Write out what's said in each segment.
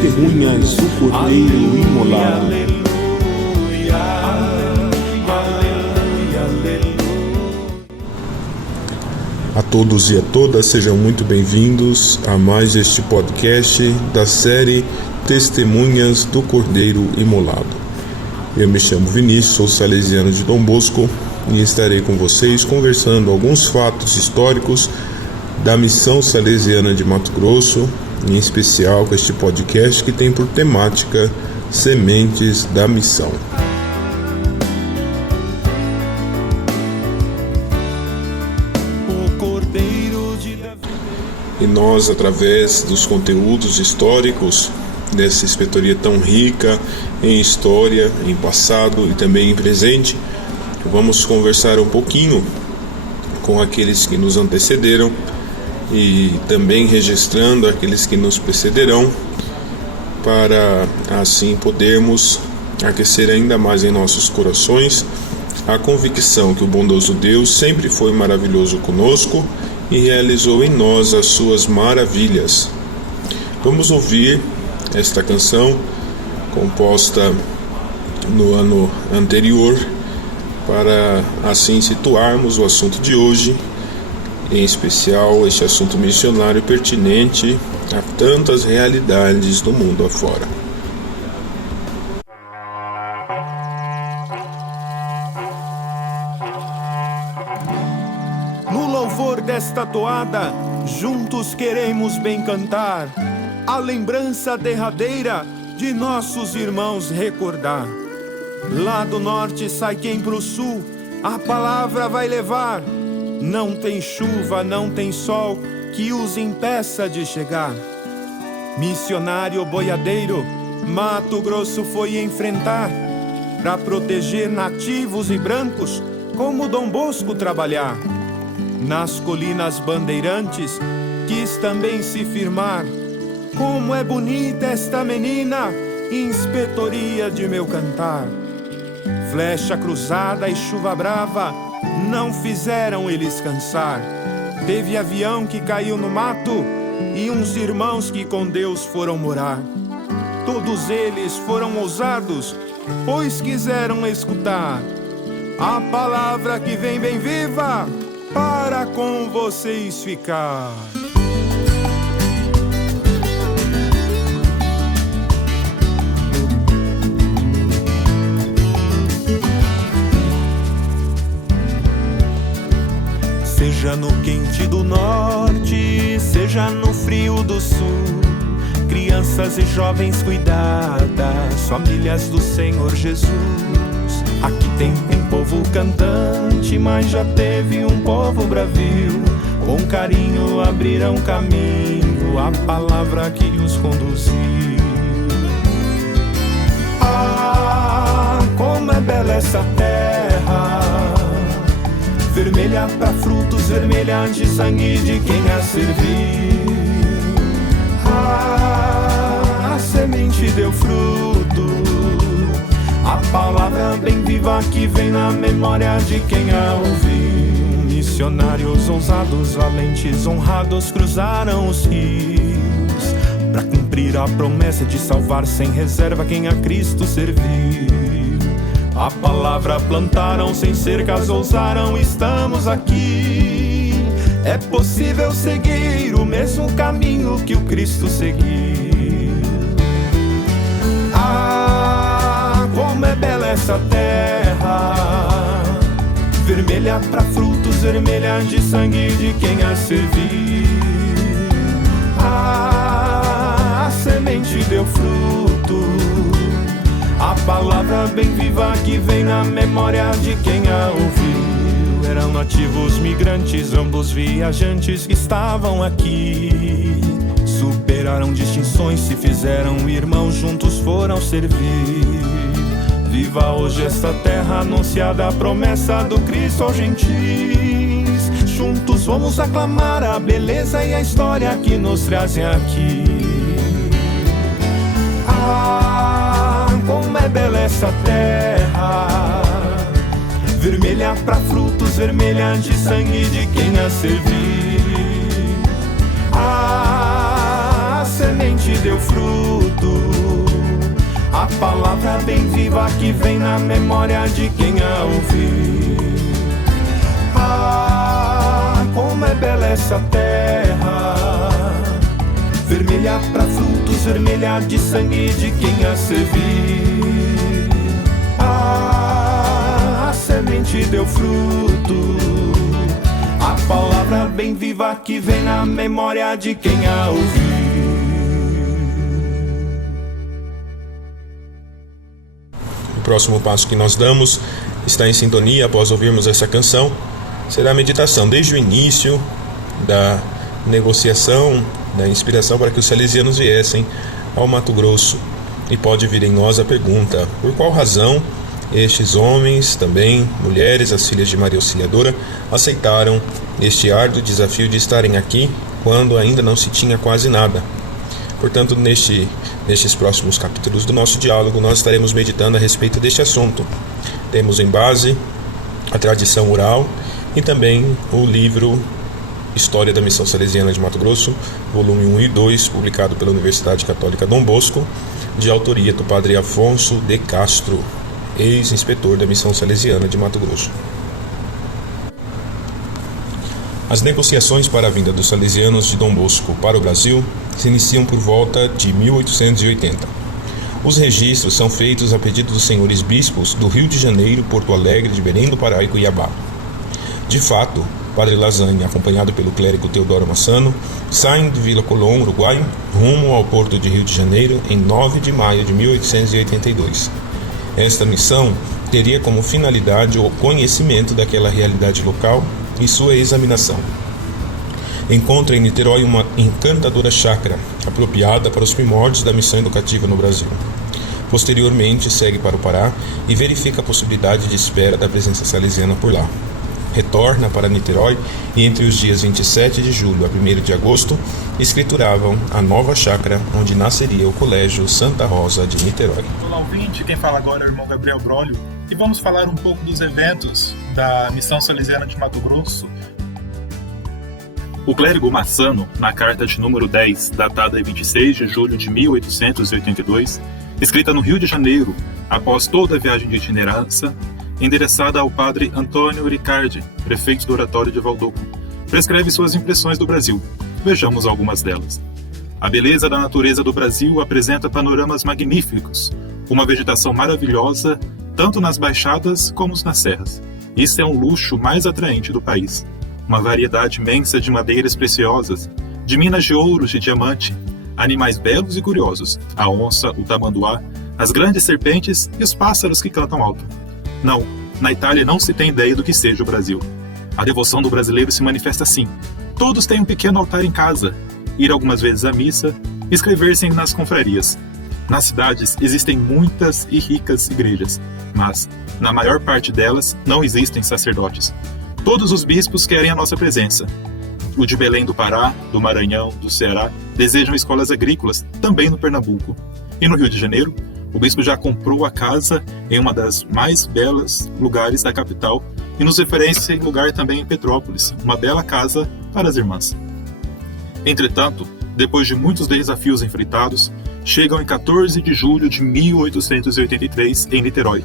Testemunhas do Cordeiro Imolado. A todos e a todas, sejam muito bem-vindos a mais este podcast da série Testemunhas do Cordeiro Imolado. Eu me chamo Vinícius, sou salesiano de Dom Bosco e estarei com vocês conversando alguns fatos históricos da missão salesiana de Mato Grosso, em especial com este podcast que tem por temática Sementes da Missão. E nós, através dos conteúdos históricos dessa inspetoria tão rica em história, em passado e também em presente, vamos conversar um pouquinho com aqueles que nos antecederam e também registrando aqueles que nos precederão, para assim podermos aquecer ainda mais em nossos corações a convicção que o bondoso Deus sempre foi maravilhoso conosco e realizou em nós as suas maravilhas. Vamos ouvir esta canção composta no ano anterior para assim situarmos o assunto de hoje, em especial este assunto missionário pertinente a tantas realidades do mundo afora. No louvor desta toada, juntos queremos bem cantar, a lembrança derradeira de nossos irmãos recordar. Lá do norte sai quem pro sul, a palavra vai levar. Não tem chuva, não tem sol que os impeça de chegar. Missionário boiadeiro, Mato Grosso foi enfrentar, pra proteger nativos e brancos, como Dom Bosco trabalhar. Nas colinas bandeirantes, quis também se firmar. Como é bonita esta menina, inspetoria de meu cantar. Flecha cruzada e chuva brava não fizeram eles cansar. Teve avião que caiu no mato e uns irmãos que com Deus foram morar. Todos eles foram ousados, pois quiseram escutar a palavra que vem bem viva para com vocês ficar. Seja no quente do norte, seja no frio do sul, crianças e jovens cuidadas, famílias do Senhor Jesus. Aqui tem povo cantante, mas já teve um povo bravio. Com carinho abriram caminho, a palavra que os conduziu. Ah, como é bela essa terra, vermelha pra frutos, vermelha de sangue de quem a serviu. Ah, a semente deu fruto, a palavra bem viva que vem na memória de quem a ouviu. Missionários ousados, valentes, honrados cruzaram os rios, pra cumprir a promessa de salvar sem reserva quem a Cristo serviu. A palavra plantaram, sem cercas ousaram, estamos aqui. É possível seguir o mesmo caminho que o Cristo seguiu. Ah, como é bela essa terra, vermelha pra frutos, vermelha de sangue de quem a serviu. Ah, a semente deu fruto, a palavra bem viva que vem na memória de quem a ouviu. Eram nativos migrantes, ambos viajantes que estavam aqui. Superaram distinções, se fizeram irmãos, juntos foram servir. Viva hoje esta terra anunciada, a promessa do Cristo aos gentis. Juntos vamos aclamar a beleza e a história que nos trazem aqui. Ah, como é bela essa terra, vermelha pra frutos, vermelha de sangue de quem a serviu. Ah, a semente deu fruto, fruto. A palavra bem viva que vem na memória de quem a ouvir. Ah, como é bela essa terra, vermelha pra frutos, vermelha de sangue de quem a servir. Ah, a semente deu fruto. A palavra bem viva que vem na memória de quem a ouvir. O próximo passo que nós damos está em sintonia após ouvirmos essa canção. Será a meditação desde o início da negociação, da inspiração para que os salesianos viessem ao Mato Grosso. E pode vir em nós a pergunta: por qual razão estes homens, também mulheres, as filhas de Maria Auxiliadora, aceitaram este árduo desafio de estarem aqui quando ainda não se tinha quase nada? Portanto, nestes próximos capítulos do nosso diálogo, nós estaremos meditando a respeito deste assunto. Temos em base a tradição oral e também o livro História da Missão Salesiana de Mato Grosso, volume 1 e 2, publicado pela Universidade Católica Dom Bosco, de autoria do Padre Afonso de Castro, ex-inspetor da Missão Salesiana de Mato Grosso. As negociações para a vinda dos salesianos de Dom Bosco para o Brasil se iniciam por volta de 1880. Os registros são feitos a pedido dos senhores bispos do Rio de Janeiro, Porto Alegre, de Belém do Pará e Cuiabá. De fato, Padre Lasanha, acompanhado pelo clérigo Teodoro Massano, saem de Vila Colón, Uruguai, rumo ao porto de Rio de Janeiro em 9 de maio de 1882. Esta missão teria como finalidade o conhecimento daquela realidade local e sua examinação. Encontra em Niterói uma encantadora chácara, apropriada para os primórdios da missão educativa no Brasil. Posteriormente, segue para o Pará e verifica a possibilidade de espera da presença salesiana por lá. Retorna para Niterói e entre os dias 27 de julho a 1º de agosto, escrituravam a nova chácara onde nasceria o Colégio Santa Rosa de Niterói. Olá, ouvinte, quem fala agora é o irmão Gabriel Brolio e vamos falar um pouco dos eventos da Missão Salesiana de Mato Grosso. O clérigo Massano, na carta de número 10, datada em 26 de julho de 1882, escrita no Rio de Janeiro, após toda a viagem de itinerância, endereçada ao padre Antônio Ricardi, prefeito do Oratório de Valdoco, prescreve suas impressões do Brasil. Vejamos algumas delas. A beleza da natureza do Brasil apresenta panoramas magníficos, uma vegetação maravilhosa, tanto nas baixadas como nas serras. Isso é um luxo mais atraente do país. Uma variedade imensa de madeiras preciosas, de minas de ouro e de diamante, animais belos e curiosos, a onça, o tamanduá, as grandes serpentes e os pássaros que cantam alto. Não, na Itália não se tem ideia do que seja o Brasil. A devoção do brasileiro se manifesta assim. Todos têm um pequeno altar em casa, ir algumas vezes à missa, inscrever-se nas confrarias. Nas cidades existem muitas e ricas igrejas, mas, na maior parte delas, não existem sacerdotes. Todos os bispos querem a nossa presença. O de Belém do Pará, do Maranhão, do Ceará, desejam escolas agrícolas, também no Pernambuco. E no Rio de Janeiro, o bispo já comprou a casa em uma das mais belas lugares da capital e nos oferece lugar também em Petrópolis, uma bela casa para as irmãs. Entretanto, depois de muitos desafios enfrentados, chegam em 14 de julho de 1883 em Niterói,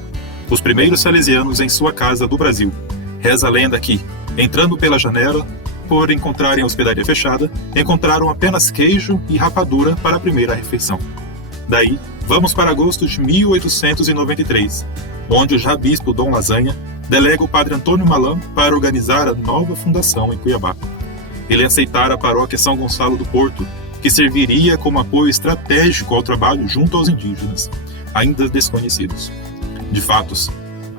os primeiros salesianos em sua casa do Brasil. Reza a lenda que, entrando pela janela, por encontrarem a hospedaria fechada, encontraram apenas queijo e rapadura para a primeira refeição. Daí, vamos para agosto de 1893, onde o já bispo Dom Lasanha delega o padre Antônio Malan para organizar a nova fundação em Cuiabá. Ele aceitara a paróquia São Gonçalo do Porto, que serviria como apoio estratégico ao trabalho junto aos indígenas, ainda desconhecidos. De fatos,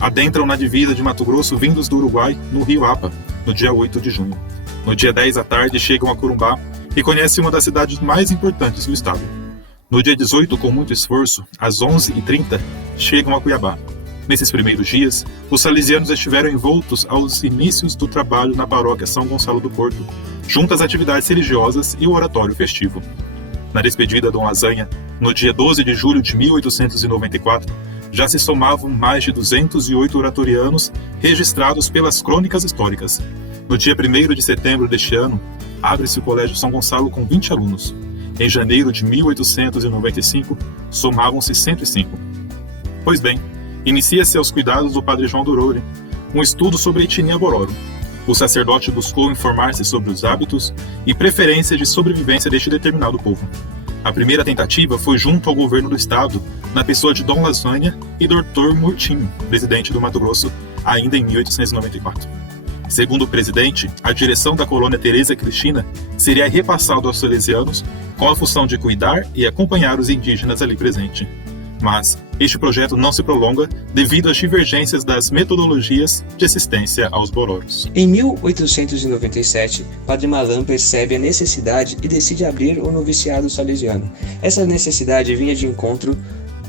adentram na divisa de Mato Grosso vindos do Uruguai, no Rio Apa, no dia 8 de junho. No dia 10 à tarde chegam a Corumbá e conhecem uma das cidades mais importantes do estado. No dia 18, com muito esforço, às 11h30, chegam a Cuiabá. Nesses primeiros dias, os salesianos estiveram envoltos aos inícios do trabalho na paróquia São Gonçalo do Porto, junto às atividades religiosas e o oratório festivo. Na despedida Dom Lasanha, no dia 12 de julho de 1894, já se somavam mais de 208 oratorianos registrados pelas crônicas históricas. No dia 1º de setembro deste ano, abre-se o Colégio São Gonçalo com 20 alunos. Em janeiro de 1895, somavam-se 105. Pois bem, inicia-se aos cuidados do padre João Dorori um estudo sobre a etnia Bororo. O sacerdote buscou informar-se sobre os hábitos e preferências de sobrevivência deste determinado povo. A primeira tentativa foi junto ao governo do estado, na pessoa de Dom Lasânia e Dr. Murtinho, presidente do Mato Grosso, ainda em 1894. Segundo o presidente, a direção da colônia Teresa Cristina seria repassada aos salesianos com a função de cuidar e acompanhar os indígenas ali presentes. Mas este projeto não se prolonga devido às divergências das metodologias de assistência aos bororos. Em 1897, Padre Malan percebe a necessidade e decide abrir o noviciado salesiano. Essa necessidade vinha de encontro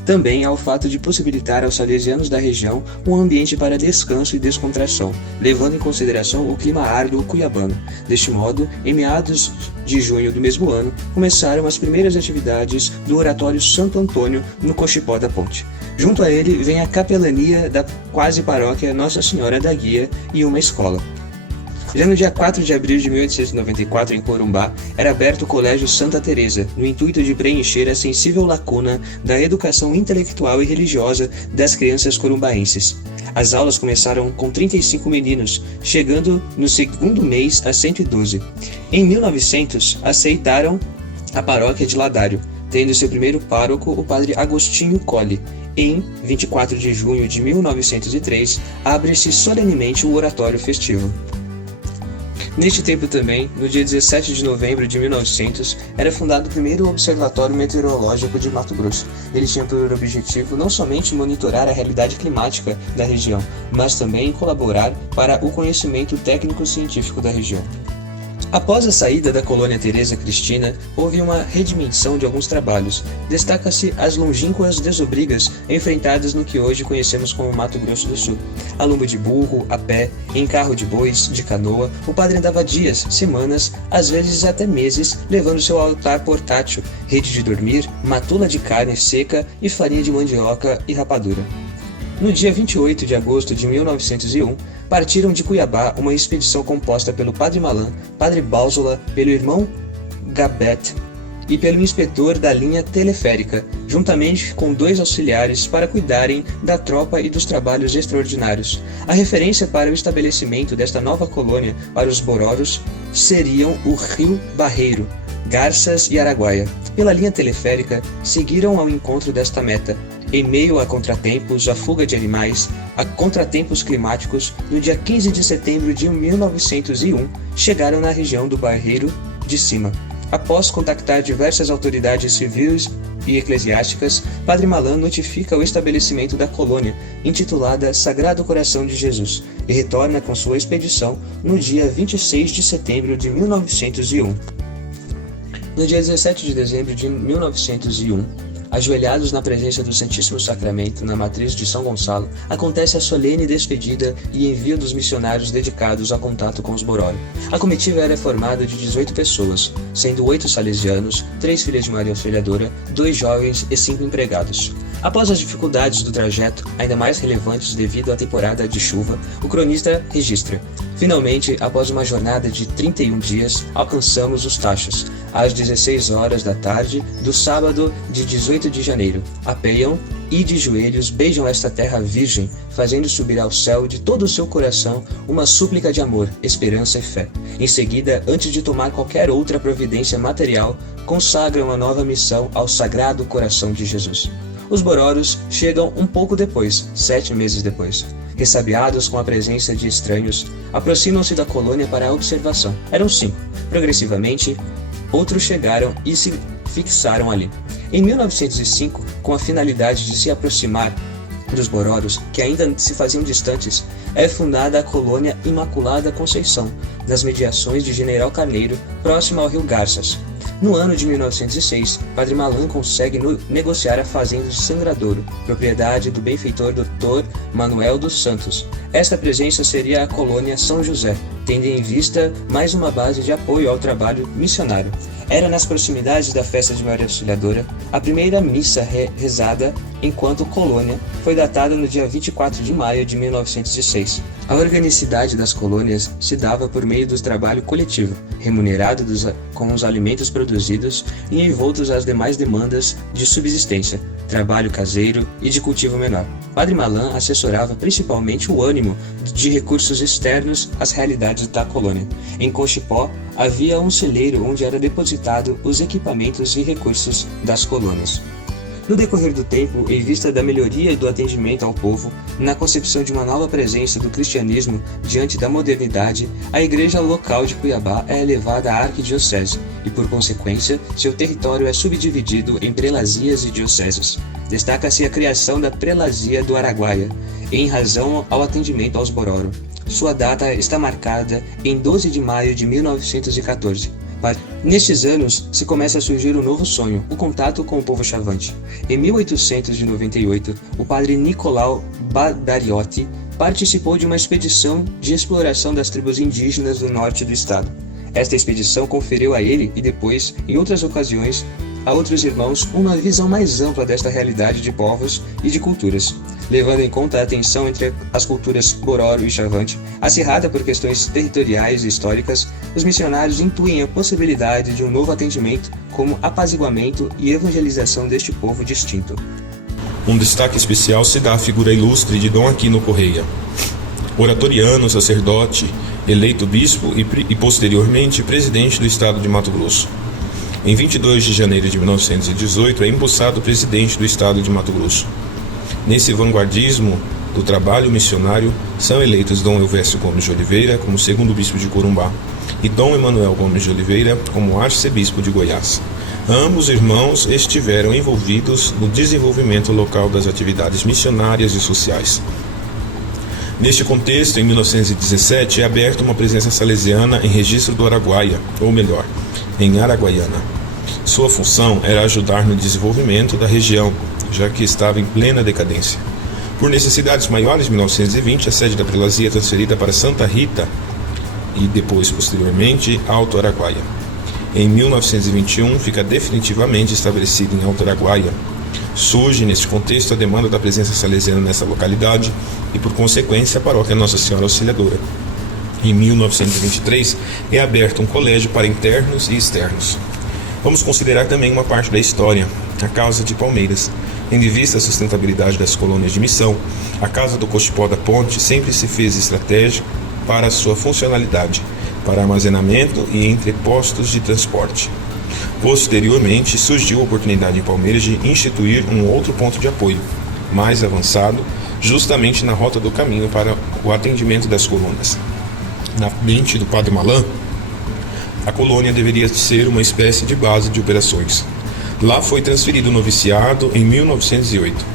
também ao fato de possibilitar aos salesianos da região um ambiente para descanso e descontração, levando em consideração o clima árduo cuiabano. Deste modo, em meados de junho do mesmo ano, começaram as primeiras atividades do Oratório Santo Antônio no Cochipó da Ponte. Junto a ele vem a capelania da quase paróquia Nossa Senhora da Guia e uma escola. Já no dia 4 de abril de 1894, em Corumbá, era aberto o Colégio Santa Teresa, no intuito de preencher a sensível lacuna da educação intelectual e religiosa das crianças corumbaenses. As aulas começaram com 35 meninos, chegando no segundo mês a 112. Em 1900, aceitaram a paróquia de Ladário, tendo seu primeiro pároco o padre Agostinho Colli. Em 24 de junho de 1903, abre-se solenemente o oratório festivo. Neste tempo também, no dia 17 de novembro de 1900, era fundado o primeiro Observatório Meteorológico de Mato Grosso. Ele tinha por objetivo não somente monitorar a realidade climática da região, mas também colaborar para o conhecimento técnico-científico da região. Após a saída da colônia Teresa Cristina, houve uma redimensão de alguns trabalhos. Destaca-se as longínquas desobrigas enfrentadas no que hoje conhecemos como Mato Grosso do Sul. A lombo de burro, a pé, em carro de bois, de canoa, o padre andava dias, semanas, às vezes até meses, levando seu altar portátil, rede de dormir, matula de carne seca e farinha de mandioca e rapadura. No dia 28 de agosto de 1901, partiram de Cuiabá uma expedição composta pelo Padre Malan, Padre Bálzola, pelo irmão Gabet e pelo inspetor da linha teleférica, juntamente com 2 auxiliares para cuidarem da tropa e dos trabalhos extraordinários. A referência para o estabelecimento desta nova colônia para os bororos seriam o Rio Barreiro, Garças e Araguaia. Pela linha teleférica, seguiram ao encontro desta meta. Em meio a contratempos, a fuga de animais, a contratempos climáticos, no dia 15 de setembro de 1901, chegaram na região do Barreiro de Cima. Após contactar diversas autoridades civis e eclesiásticas, Padre Malan notifica o estabelecimento da colônia, intitulada Sagrado Coração de Jesus, e retorna com sua expedição no dia 26 de setembro de 1901. No dia 17 de dezembro de 1901, ajoelhados na presença do Santíssimo Sacramento, na matriz de São Gonçalo, acontece a solene despedida e envio dos missionários dedicados ao contato com os Bororo. A comitiva era formada de 18 pessoas, sendo 8 salesianos, 3 filhas de Maria Auxiliadora, 2 jovens e 5 empregados. Após as dificuldades do trajeto, ainda mais relevantes devido à temporada de chuva, o cronista registra: finalmente, após uma jornada de 31 dias, alcançamos os Tachos, às 16 horas da tarde do sábado de 18 de janeiro. Apeiam e de joelhos beijam esta terra virgem, fazendo subir ao céu de todo o seu coração uma súplica de amor, esperança e fé. Em seguida, antes de tomar qualquer outra providência material, consagram a nova missão ao Sagrado Coração de Jesus. Os Bororos chegam um pouco depois, 7 meses depois. Ressabiados com a presença de estranhos, aproximam-se da colônia para a observação. Eram 5. Progressivamente, outros chegaram e se fixaram ali. Em 1905, com a finalidade de se aproximar dos Bororos, que ainda se faziam distantes, é fundada a colônia Imaculada Conceição, nas mediações de General Carneiro, próximo ao rio Garças. No ano de 1906, Padre Malan consegue negociar a fazenda de Sangradouro, propriedade do benfeitor Dr. Manuel dos Santos. Esta presença seria a colônia São José, tendo em vista mais uma base de apoio ao trabalho missionário. Era nas proximidades da festa de Maria Auxiliadora, a primeira missa rezada enquanto colônia foi datada no dia 24 de maio de 1906. A organicidade das colônias se dava por meio do trabalho coletivo, remunerado com os alimentos produzidos e envoltos às demais demandas de subsistência, trabalho caseiro e de cultivo menor. Padre Malan assessorava principalmente o ânimo de recursos externos às realidades da colônia. Em Conchipó, havia um celeiro onde era depositado os equipamentos e recursos das colônias. No decorrer do tempo, em vista da melhoria do atendimento ao povo, na concepção de uma nova presença do cristianismo diante da modernidade, a igreja local de Cuiabá é elevada à arquidiocese e, por consequência, seu território é subdividido em prelazias e dioceses. Destaca-se a criação da prelazia do Araguaia, em razão ao atendimento aos Bororo. Sua data está marcada em 12 de maio de 1914. Nestes anos, se começa a surgir um novo sonho, o contato com o povo chavante. Em 1898, o padre Nicolau Badariotti participou de uma expedição de exploração das tribos indígenas do norte do estado. Esta expedição conferiu a ele e depois, em outras ocasiões, a outros irmãos uma visão mais ampla desta realidade de povos e de culturas, levando em conta a tensão entre as culturas Bororo e Chavante, acirrada por questões territoriais e históricas. Os missionários intuem a possibilidade de um novo atendimento como apaziguamento e evangelização deste povo distinto. Um destaque especial se dá à figura ilustre de Dom Aquino Correia, oratoriano, sacerdote, eleito bispo e posteriormente presidente do estado de Mato Grosso. Em 22 de janeiro de 1918 é empossado presidente do estado de Mato Grosso. Nesse vanguardismo do trabalho missionário são eleitos Dom Elvésio Gomes de Oliveira como segundo bispo de Corumbá e Dom Emanuel Gomes de Oliveira como arcebispo de Goiás. Ambos irmãos estiveram envolvidos no desenvolvimento local das atividades missionárias e sociais. Neste contexto, em 1917, é aberta uma presença salesiana em Registro do Araguaia, ou melhor, em Araguaiana. Sua função era ajudar no desenvolvimento da região, já que estava em plena decadência. Por necessidades maiores, em 1920, a sede da prelazia é transferida para Santa Rita e depois, posteriormente, Alto Araguaia. Em 1921, fica definitivamente estabelecido em Alto Araguaia. Surge, neste contexto, a demanda da presença salesiana nessa localidade e, por consequência, a paróquia Nossa Senhora Auxiliadora. Em 1923, é aberto um colégio para internos e externos. Vamos considerar também uma parte da história, a Casa de Palmeiras. Tendo em vista a sustentabilidade das colônias de missão, a Casa do Cochipó da Ponte sempre se fez estratégica para a sua funcionalidade, para armazenamento e entrepostos de transporte. Posteriormente, surgiu a oportunidade em Palmeiras de instituir um outro ponto de apoio, mais avançado, justamente na rota do caminho para o atendimento das colunas. Na mente do Padre Malan, a colônia deveria ser uma espécie de base de operações. Lá foi transferido o noviciado em 1908.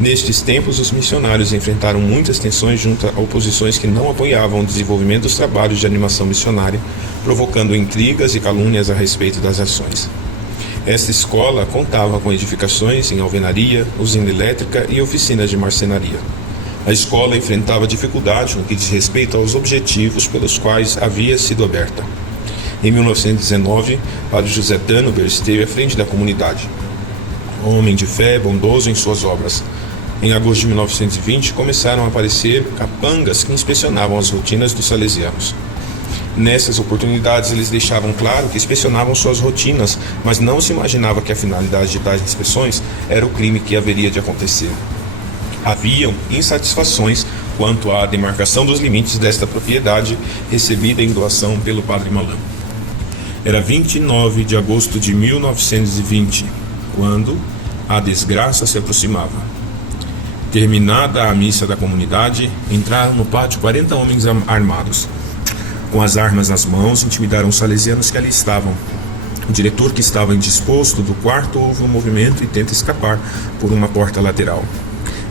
Nestes tempos, os missionários enfrentaram muitas tensões junto a oposições que não apoiavam o desenvolvimento dos trabalhos de animação missionária, provocando intrigas e calúnias a respeito das ações. Esta escola contava com edificações em alvenaria, usina elétrica e oficinas de marcenaria. A escola enfrentava dificuldade no que diz respeito aos objetivos pelos quais havia sido aberta. Em 1919, Padre José Tannenberg esteve à frente da comunidade. Homem de fé, bondoso em suas obras. Em agosto de 1920, começaram a aparecer capangas que inspecionavam as rotinas dos salesianos. Nessas oportunidades, eles deixavam claro que inspecionavam suas rotinas, mas não se imaginava que a finalidade de tais inspeções era o crime que haveria de acontecer. Haviam insatisfações quanto à demarcação dos limites desta propriedade recebida em doação pelo Padre Malan. Era 29 de agosto de 1920, quando a desgraça se aproximava. Terminada a missa da comunidade, entraram no pátio 40 homens armados. Com as armas nas mãos, intimidaram os salesianos que ali estavam. O diretor, que estava indisposto do quarto, ouve um movimento e tenta escapar por uma porta lateral.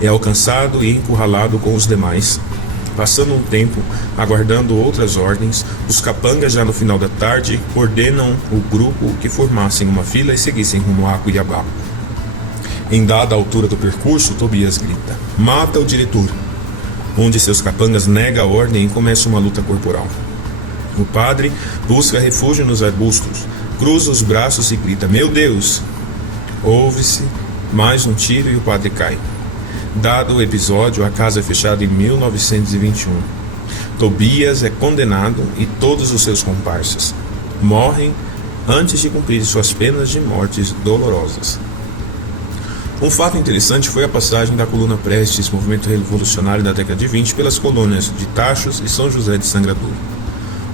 É alcançado e encurralado com os demais. Passando um tempo, aguardando outras ordens, os capangas, já no final da tarde, ordenam o grupo que formassem uma fila e seguissem rumo a Cuiabá. Em dada altura do percurso, Tobias grita: "Mata o diretor!", onde seus capangas nega a ordem e começa uma luta corporal. O padre busca refúgio nos arbustos, cruza os braços e grita: "Meu Deus!". Ouve-se mais um tiro e o padre cai. Dado o episódio, a casa é fechada em 1921. Tobias é condenado e todos os seus comparsas morrem antes de cumprir suas penas de mortes dolorosas. Um fato interessante foi a passagem da coluna Prestes, movimento revolucionário da década de 20, pelas colônias de Taxos e São José de Sangradouro.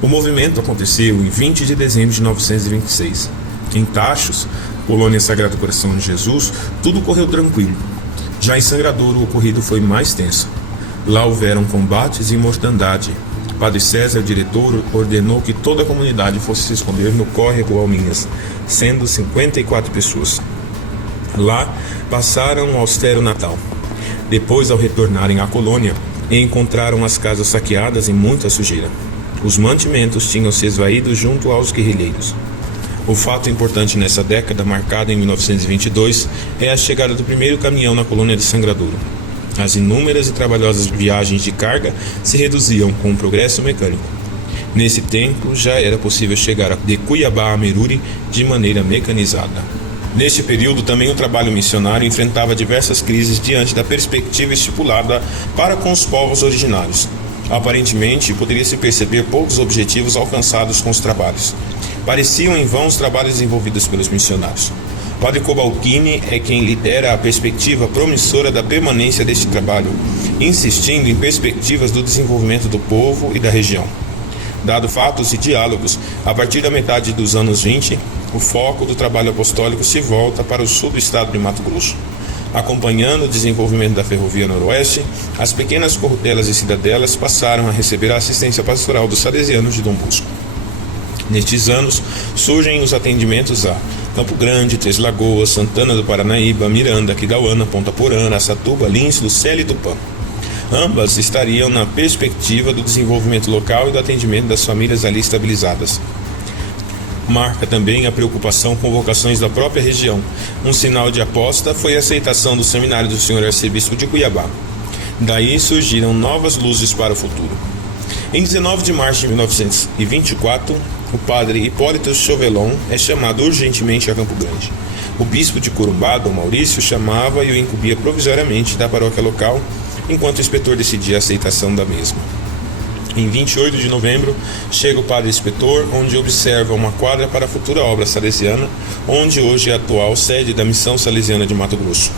O movimento aconteceu em 20 de dezembro de 1926. Em Taxos, colônia Sagrado Coração de Jesus, tudo correu tranquilo. Já em Sangradouro, o ocorrido foi mais tenso. Lá houveram combates e mortandade. Padre César, diretor, ordenou que toda a comunidade fosse se esconder no córrego Alminhas, sendo 54 pessoas. Lá passaram um austero Natal. Depois, ao retornarem à colônia, encontraram as casas saqueadas e muita sujeira. Os mantimentos tinham se esvaído junto aos guerrilheiros. O fato importante nessa década, marcada em 1922, é a chegada do primeiro caminhão na colônia de Sangradouro. As inúmeras e trabalhosas viagens de carga se reduziam com o progresso mecânico. Nesse tempo, já era possível chegar de Cuiabá a Meruri de maneira mecanizada. Neste período, também o trabalho missionário enfrentava diversas crises diante da perspectiva estipulada para com os povos originários. Aparentemente, poderia-se perceber poucos objetivos alcançados com os trabalhos. Pareciam em vão os trabalhos desenvolvidos pelos missionários. Padre Cobalcini é quem lidera a perspectiva promissora da permanência deste trabalho, insistindo em perspectivas do desenvolvimento do povo e da região. Dado fatos e diálogos, a partir da metade dos anos 20, o foco do trabalho apostólico se volta para o sul do estado de Mato Grosso. Acompanhando o desenvolvimento da Ferrovia Noroeste, as pequenas corrutelas e cidadelas passaram a receber a assistência pastoral dos salesianos de Dom Bosco. Nestes anos, surgem os atendimentos a Campo Grande, Três Lagoas, Santana do Paranaíba, Miranda, Quidauana, Ponta Porã, Araçatuba, Lins, Lucélia e Tupã. Ambas estariam na perspectiva do desenvolvimento local e do atendimento das famílias ali estabilizadas. Marca também a preocupação com vocações da própria região. Um sinal de aposta foi a aceitação do seminário do Senhor Arcebispo de Cuiabá. Daí surgiram novas luzes para o futuro. Em 19 de março de 1924, o padre Hipólito Chauvelon é chamado urgentemente a Campo Grande. O bispo de Corumbá, Dom Maurício, chamava e o incumbia provisoriamente da paróquia local, enquanto o inspetor decidia a aceitação da mesma. Em 28 de novembro, chega o padre inspetor, onde observa uma quadra para a futura obra salesiana, onde hoje é a atual sede da Missão Salesiana de Mato Grosso.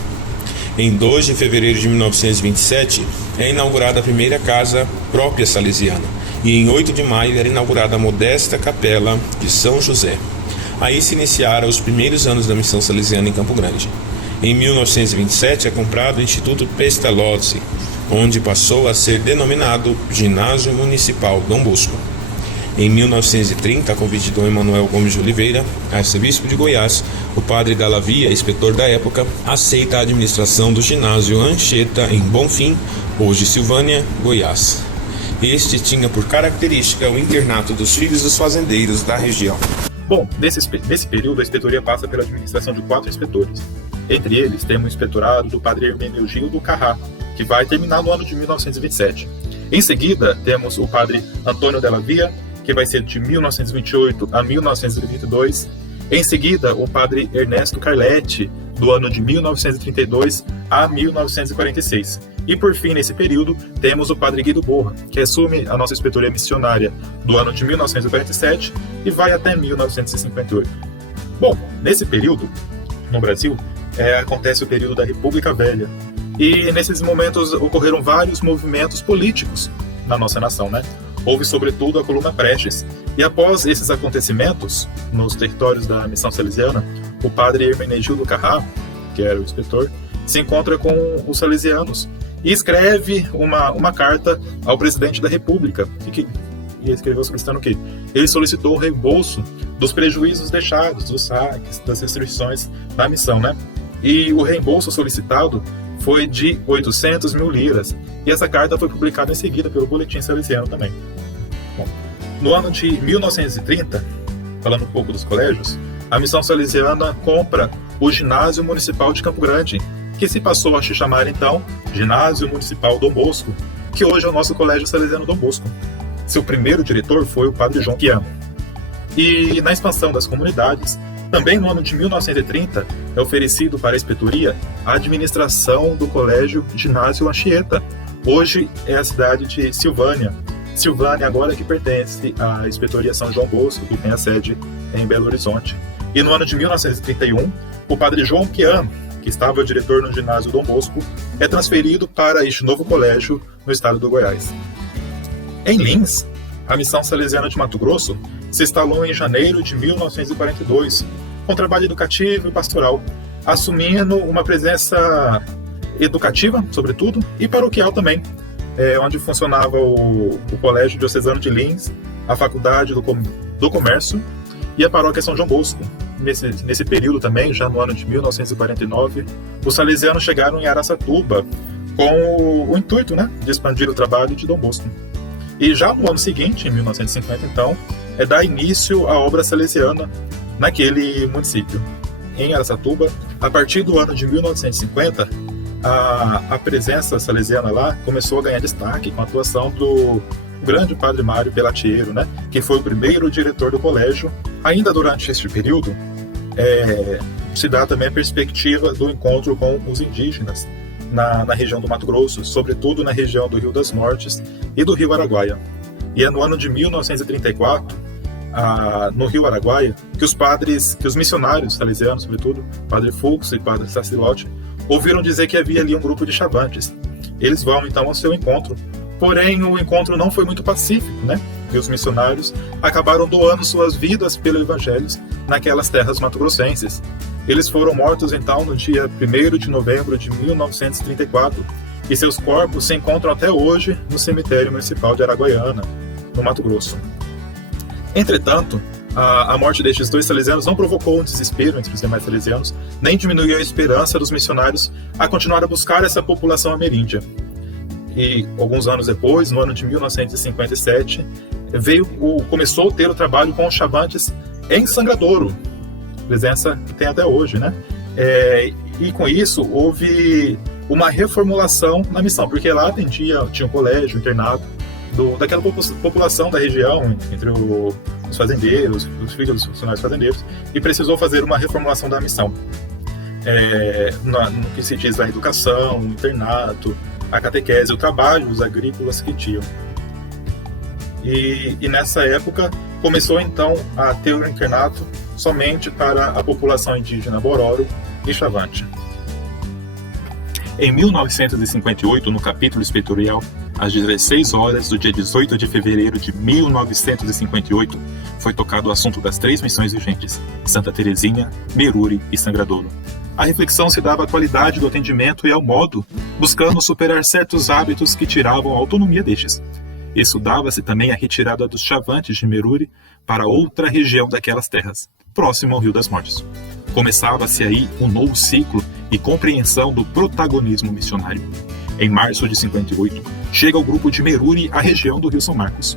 Em 2 de fevereiro de 1927, é inaugurada a primeira casa própria salesiana, e em 8 de maio era inaugurada a modesta capela de São José. Aí se iniciaram os primeiros anos da Missão Salesiana em Campo Grande. Em 1927 é comprado o Instituto Pestalozzi, onde passou a ser denominado Ginásio Municipal Dom Bosco. Em 1930, a convite de Dom Emanuel Gomes de Oliveira, arcebispo de Goiás, o padre Galavia, inspetor da época, aceita a administração do ginásio Anchieta em Bonfim, hoje Silvânia, Goiás. Este tinha por característica o internato dos filhos dos fazendeiros da região. Bom, nesse período a inspetoria passa pela administração de 4 inspetores. Entre eles temos o inspetorado do padre Hermenegildo Carrá, que vai terminar no ano de 1927. Em seguida, temos o padre Antônio Della Via, que vai ser de 1928 a 1932. Em seguida, o padre Ernesto Carletti, do ano de 1932 a 1946. E por fim, nesse período, temos o padre Guido Borra, que assume a nossa inspetoria missionária do ano de 1947 e vai até 1958. Bom, nesse período, no Brasil, acontece o período da República Velha. E nesses momentos ocorreram vários movimentos políticos na nossa nação, né? Houve sobretudo a coluna Prestes. E após esses acontecimentos, nos territórios da Missão Salesiana, o padre Hermenegildo Carrá, que era o inspetor, se encontra com os salesianos e escreve uma carta ao presidente da República. E escreveu solicitando o quê? Ele solicitou o reembolso dos prejuízos deixados, dos saques, das restrições da missão, né? E o reembolso solicitado foi de 800 mil liras. E essa carta foi publicada em seguida pelo Boletim Salesiano também. Bom, no ano de 1930, falando um pouco dos colégios, a Missão Salesiana compra o Ginásio Municipal de Campo Grande, que se passou a se chamar então Ginásio Municipal Dom Bosco, que hoje é o nosso Colégio Salesiano Dom Bosco. Seu primeiro diretor foi o padre João Piano. E na expansão das comunidades, também no ano de 1930, é oferecido para a inspetoria a administração do Colégio Ginásio Anchieta. Hoje é a cidade de Silvânia. Silvânia agora que pertence à Inspetoria São João Bosco, que tem a sede em Belo Horizonte. E no ano de 1931, o padre João Piano, que estava diretor no ginásio Dom Bosco, é transferido para este novo colégio no estado do Goiás. Em Lins, a Missão Salesiana de Mato Grosso se instalou em janeiro de 1942, com trabalho educativo e pastoral, assumindo uma presença educativa, sobretudo, e paroquial também, onde funcionava o Colégio Diocesano de Lins, a Faculdade do Comércio e a Paróquia São João Bosco. Nesse período também, já no ano de 1949, os salesianos chegaram em Araçatuba com o intuito, de expandir o trabalho de Dom Bosco. E já no ano seguinte, em 1950, então, dá início à obra salesiana naquele município. Em Araçatuba, a partir do ano de 1950, a presença salesiana lá começou a ganhar destaque com a atuação do grande padre Mário Pellatiero, que foi o primeiro diretor do colégio. Ainda durante este período, se dá também a perspectiva do encontro com os indígenas na região do Mato Grosso, sobretudo na região do Rio das Mortes e do Rio Araguaia. E é no ano de 1934, no Rio Araguaia, que os missionários salesianos, sobretudo, Padre Fux e Padre Sacilote, ouviram dizer que havia ali um grupo de chavantes. Eles vão então ao seu encontro, porém o encontro não foi muito pacífico, E os missionários acabaram doando suas vidas pelo evangelho naquelas terras mato-grossenses. Eles foram mortos então no dia 1º de novembro de 1934 e seus corpos se encontram até hoje no cemitério municipal de Araguaiana, no Mato Grosso. Entretanto, a morte destes dois salesianos não provocou um desespero entre os demais salesianos, nem diminuiu a esperança dos missionários a continuar a buscar essa população ameríndia. E alguns anos depois, no ano de 1957, começou a ter o trabalho com os chavantes em Sangradouro, presença que tem até hoje, e com isso houve uma reformulação na missão, porque lá tinha um colégio, internado, daquela população da região, entre os fazendeiros, os filhos dos funcionários fazendeiros, e precisou fazer uma reformulação da missão, no que se diz a educação, o internato, a catequese, o trabalho, os agrícolas que tinham. E nessa época começou então a ter o internato somente para a população indígena Bororo e Chavante. Em 1958, no capítulo inspetorial, às 16 horas do dia 18 de fevereiro de 1958, foi tocado o assunto das 3 missões vigentes, Santa Teresinha, Meruri e Sangradouro. A reflexão se dava à qualidade do atendimento e ao modo, buscando superar certos hábitos que tiravam a autonomia destes. Estudava-se também a retirada dos chavantes de Meruri para outra região daquelas terras, próximo ao Rio das Mortes. Começava-se aí um novo ciclo e compreensão do protagonismo missionário. Em março de 58, chega o grupo de Meruri à região do Rio São Marcos.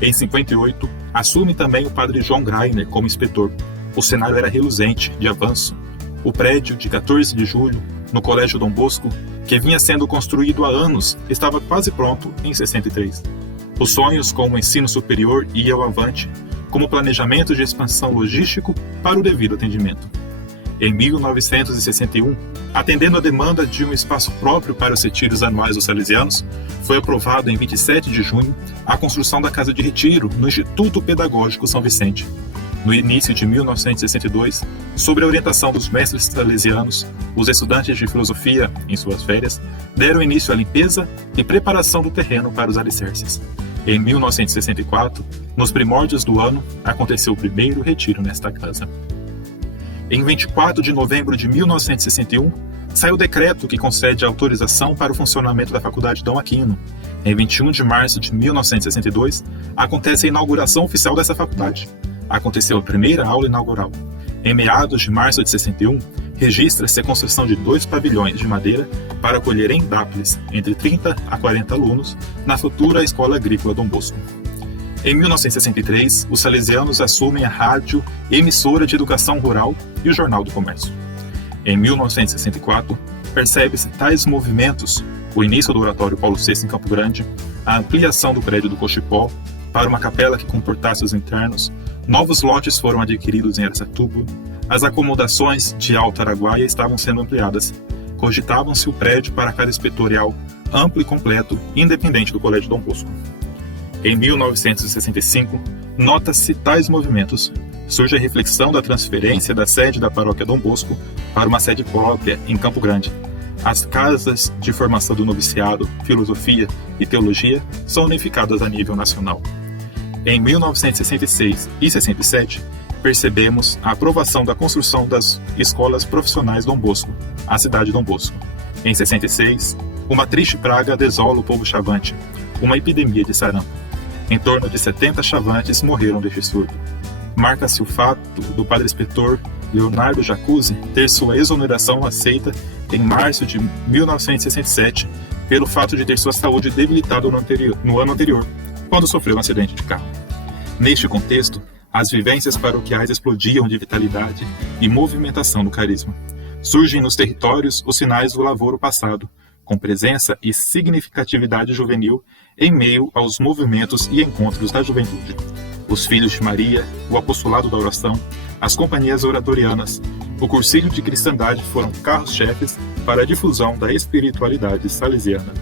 Em 58, assume também o padre João Greiner como inspetor. O cenário era reluzente, de avanço. O prédio de 14 de julho, no Colégio Dom Bosco, que vinha sendo construído há anos, estava quase pronto em 63. Os sonhos com o ensino superior iam avante, como planejamento de expansão logístico para o devido atendimento. Em 1961, atendendo a demanda de um espaço próprio para os retiros anuais dos salesianos, foi aprovado em 27 de junho a construção da Casa de Retiro no Instituto Pedagógico São Vicente. No início de 1962, sob a orientação dos mestres salesianos, os estudantes de filosofia, em suas férias, deram início à limpeza e preparação do terreno para os alicerces. Em 1964, nos primórdios do ano, aconteceu o primeiro retiro nesta casa. Em 24 de novembro de 1961, sai o decreto que concede a autorização para o funcionamento da Faculdade Dom Aquino. Em 21 de março de 1962, acontece a inauguração oficial dessa faculdade. Aconteceu a primeira aula inaugural. Em meados de março de 61, registra-se a construção de 2 pavilhões de madeira para acolher em Dápolis, entre 30 a 40 alunos, na futura Escola Agrícola Dom Bosco. Em 1963, os salesianos assumem a Rádio Emissora de Educação Rural e o Jornal do Comércio. Em 1964, percebe-se tais movimentos, o início do Oratório Paulo VI em Campo Grande, a ampliação do prédio do Cochipó para uma capela que comportasse os internos, novos lotes foram adquiridos em Araçatuba, as acomodações de Alto Araguaia estavam sendo ampliadas, cogitavam-se o prédio para cada inspetorial amplo e completo, independente do Colégio Dom Bosco. Em 1965, nota-se tais movimentos. Surge a reflexão da transferência da sede da paróquia Dom Bosco para uma sede própria em Campo Grande. As casas de formação do noviciado, filosofia e teologia são unificadas a nível nacional. Em 1966 e 67, percebemos a aprovação da construção das escolas profissionais Dom Bosco, a cidade Dom Bosco. Em 66, uma triste praga desola o povo chavante, uma epidemia de sarampo. Em torno de 70 chavantes morreram deste surto. Marca-se o fato do padre inspetor Leonardo Jacuzzi ter sua exoneração aceita em março de 1967 pelo fato de ter sua saúde debilitada no ano anterior, quando sofreu um acidente de carro. Neste contexto, as vivências paroquiais explodiam de vitalidade e movimentação do carisma. Surgem nos territórios os sinais do lavoro passado, com presença e significatividade juvenil em meio aos movimentos e encontros da juventude. Os Filhos de Maria, o Apostolado da Oração, as companhias oratorianas, o Cursilho de Cristandade foram carros-chefes para a difusão da espiritualidade salesiana.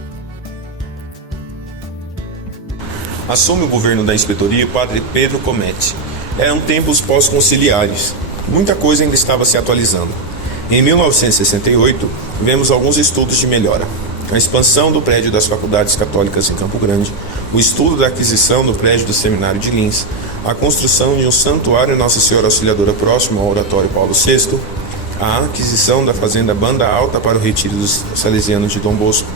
Assume o governo da inspetoria o padre Pedro Comete. Eram tempos pós-conciliares. Muita coisa ainda estava se atualizando. Em 1968, vemos alguns estudos de melhora. A expansão do prédio das faculdades católicas em Campo Grande, o estudo da aquisição do prédio do Seminário de Lins, a construção de um santuário Nossa Senhora Auxiliadora próximo ao Oratório Paulo VI, a aquisição da fazenda Banda Alta para o retiro dos salesianos de Dom Bosco.